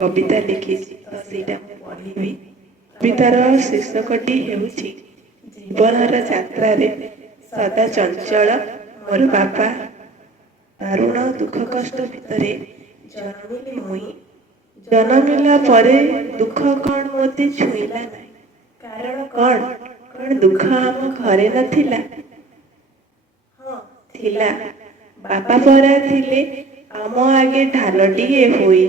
कविता लिखी पढ़ी। कवितार शीर्षकटी हेउछि जीवनर यात्रारे सदा चंचल मोर बापा। दारुण दुख कष्ट भितरे जन्मिली मुई। जन्मिला परे दुख कौन मते छुईला नहीं। कारण कौन कौन दुख आम घरे नथिला। हाँ थिला। बापा परा थिले आम आगे ढालटिए होई।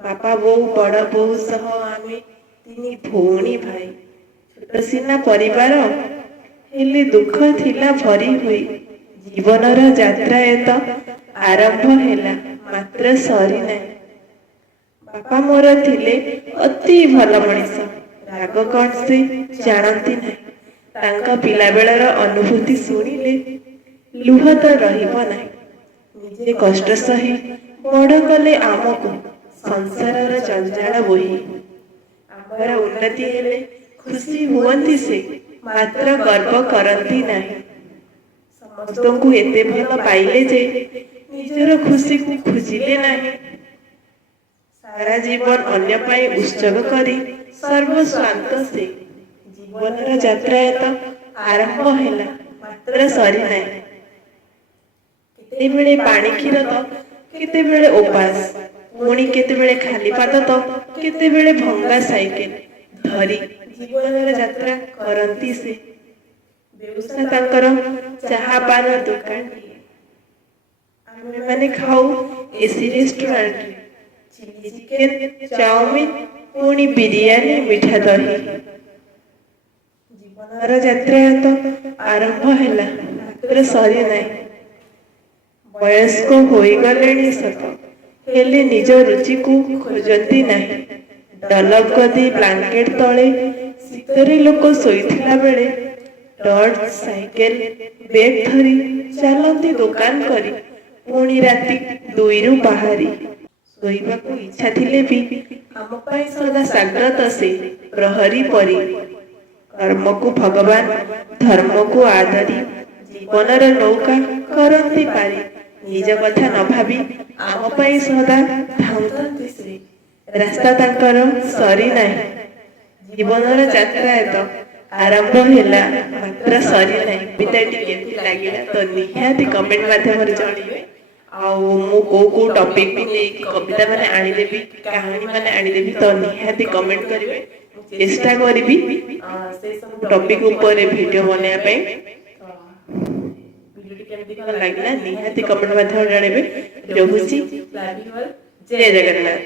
बापा बोऊ बड़ बोऊ सह आमे तिनी भौणी भाई। छोट सीना परिवार हेले दुख थिला भरी हुई। जीवनर यात्रा एत आरंभ हेला मात्र सरी नहीं। बापा मोर थिले अति भल मनीष। राग कौन से जानती नहीं। तांका पिला बेलर अनुभूति सुनिले लुह तो रहिबो नहीं। निजे कष्ट सही बड़ कले आमको संसारर जंजाल बोही। आमर उन्नति हेले खुशी हुअंती से मात्र गर्व करती नहीं। समस्त को एते भल पाइले जे निजर खुशी को खोजिले नहीं। सारा जीवन अन्य पाई उत्सर्ग करी सर्वस्वांत से जीवनर यात्रा एत आरंभ हेला मात्र सरी नहीं। केतेबेले पानी क्षीर तो केतेबेले उपास पुणी केतेबेले खाली पाद तो केतेबेले भंगा साइकेल धरी जीवनर यात्रा करंती से। बेउसा तांकर चाहा पान दुकान आमे माने खाऊ AC restaurant chilli chicken chow mein पुणी बिरयानी मिठा दही। जीवनर यात्रा तो आरंभ हेला मात्र सरी नहीं। वयस्क होई गलेनी सत हेले निज रुचि को खोजती नहीं। डलक गदी ब्लांकेट तले शीतरे लोक शोइथिला बेले टॉर्च साइकेल बैग धरी चलती दुकान करी पुणी राति 2 रु बाहरी। शोइबा को इच्छा थिले भी आम पाई सदा जाग्रत से प्रहरी परी। कर्म को भगवान धर्म को आदरी जीवनर नौका करंती पारी। निज कथा न भाबी आम पाई सदा धाउंतंती से रास्ता तांकर सरी नहीं। जीवनर यात्रा एत आरंभ हेला मात्र सरी नहीं। कविताटी केमती लागिला तो निहाती कमेंट माध्यम जणाइबे। मु को टॉपिक को ले कविता माने आनी देबी कहानी माने आनी देबी तो निहाती कमेंट करिवे। चेष्टा करिबी से सब टॉपिक ऊपर वीडियो बनाया पे। वीडियो केमती लागला निहाती कमेंट माध्यम जणाइबे। रहुची जय जगन्नाथ।